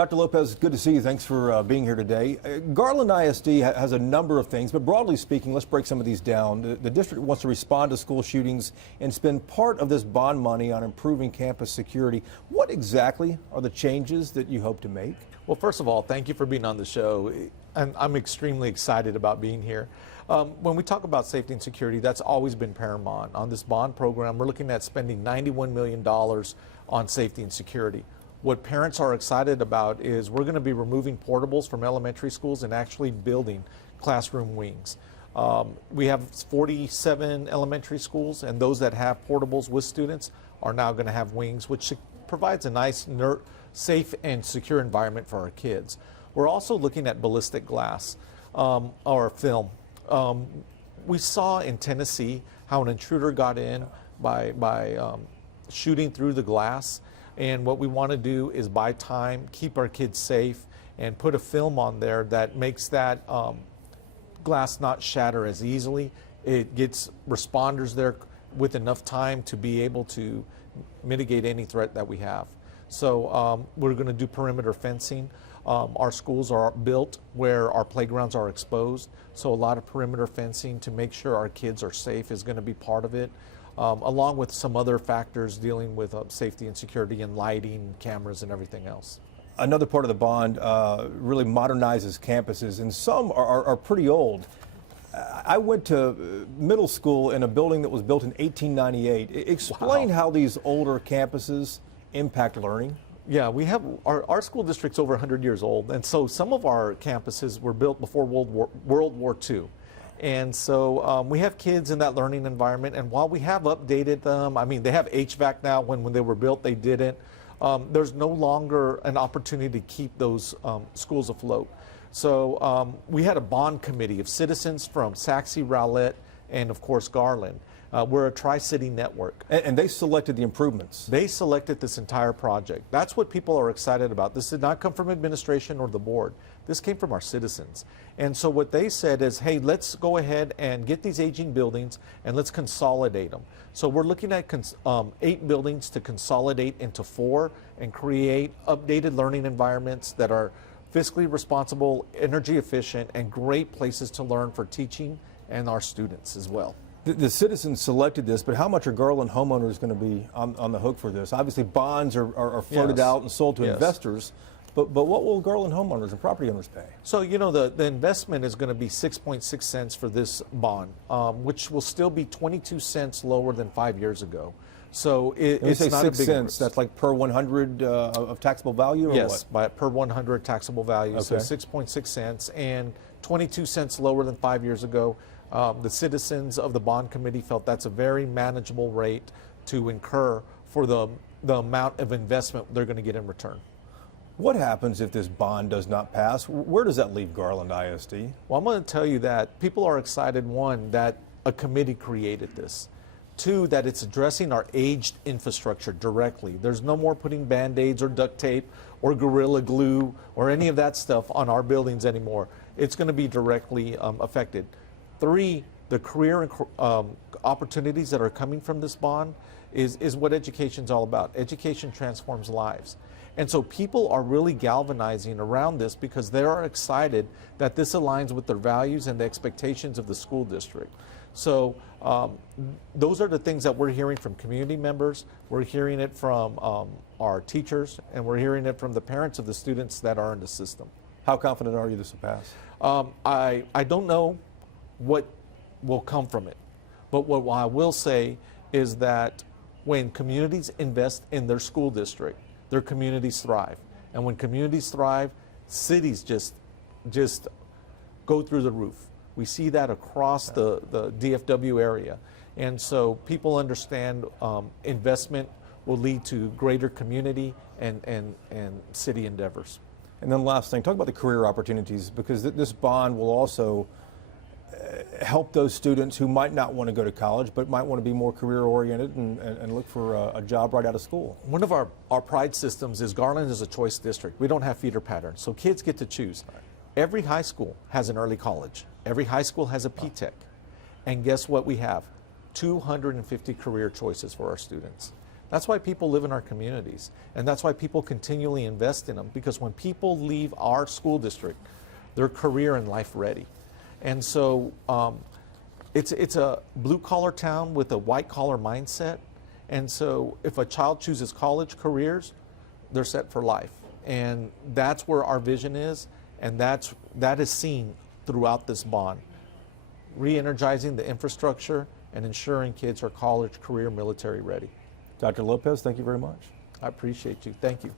Dr. Lopez, good to see you. Thanks for being here today. Garland ISD has a number of things, but broadly speaking, let's break some of these down. The district wants to respond to school shootings and spend part of this bond money on improving campus security. What exactly are the changes that you hope to make? Well, first of all, thank you for being on the show. And I'm extremely excited about being here. When we talk about safety and security, that's always been paramount. On this bond program, we're looking at spending $91 million on safety and security. What parents are excited about is we're going to be removing portables from elementary schools and actually building classroom wings. We have 47 elementary schools, and those that have portables with students are now going to have wings, which provides a nice, safe and secure environment for our kids. We're also looking at ballistic glass or film. We saw in Tennessee how an intruder got in by shooting through the glass. And what we want to do is buy time, keep our kids safe, and put a film on there that makes that glass not shatter as easily. It gets responders there with enough time to be able to mitigate any threat that we have. So we're going to do perimeter fencing. Our schools are built where our playgrounds are exposed, so a lot of perimeter fencing to make sure our kids are safe is going to be part of it. Along with some other factors dealing with safety and security and lighting, cameras, and everything else. Another part of the bond really modernizes campuses, and some are pretty old. I went to middle school in a building that was built in 1898. Explain how these older campuses impact learning. Yeah, we have our school district's over 100 years old, and so some of our campuses were built before World War II. And so we have kids in that learning environment, and while we have updated them, I mean, they have HVAC now. When they were built, they didn't. There's no longer an opportunity to keep those schools afloat. So we had a bond committee of citizens from Saxe, Rowlett, and of course Garland. We're a tri-city network. And they selected the improvements. They selected this entire project. That's what people are excited about. This did not come from administration or the board. This came from our citizens. And so what they said is, hey, let's go ahead and get these aging buildings and let's consolidate them. So we're looking at 8 buildings to consolidate into 4 and create updated learning environments that are fiscally responsible, energy efficient, and great places to learn for teaching and our students as well. The citizens selected this, but how much are Garland homeowners going to be on the hook for this? Obviously, bonds are floated out and sold to investors, but what will Garland homeowners and property owners pay? So, you know, the investment is going to be 6.6 cents for this bond, which will still be 22 cents lower than 5 years ago. So it's not 6 a big cents. That's like per 100 of taxable value, or yes, what? Per 100 taxable value. Okay. So 6.6 cents and 22 cents lower than 5 years ago. The citizens of the bond committee felt that's a very manageable rate to incur for the amount of investment they're going to get in return. What happens if this bond does not pass? Where does that leave Garland ISD? Well, I'm going to tell you that people are excited, 1, that a committee created this. 2, that it's addressing our aged infrastructure directly. There's no more putting Band-Aids or duct tape or Gorilla Glue or any of that stuff on our buildings anymore. It's going to be directly affected. 3, the career opportunities that are coming from this bond is what education's all about. Education transforms lives. And so people are really galvanizing around this because they are excited that this aligns with their values and the expectations of the school district. So those are the things that we're hearing from community members. We're hearing it from our teachers, and we're hearing it from the parents of the students that are in the system. How confident are you this will pass? I don't know what will come from it. But what I will say is that when communities invest in their school district, their communities thrive. And when communities thrive, cities just go through the roof. We see that across the DFW area. And so people understand investment will lead to greater community and city endeavors. And then last thing, talk about the career opportunities, because this bond will also help those students who might not want to go to college but might want to be more career oriented and look for a job right out of school. One of our pride systems is Garland is a choice district. We don't have feeder patterns, so kids get to choose. Right. Every high school has an early college. Every high school has a P-Tech. And guess what we have? 250 career choices for our students. That's why people live in our communities, and that's why people continually invest in them, because when people leave our school district, they're career and life ready. And so it's a blue-collar town with a white-collar mindset, and so if a child chooses college careers, they're set for life. And that's where our vision is, and that is seen throughout this bond. Re-energizing the infrastructure and ensuring kids are college, career, military ready. Dr. Lopez, thank you very much. I appreciate you. Thank you.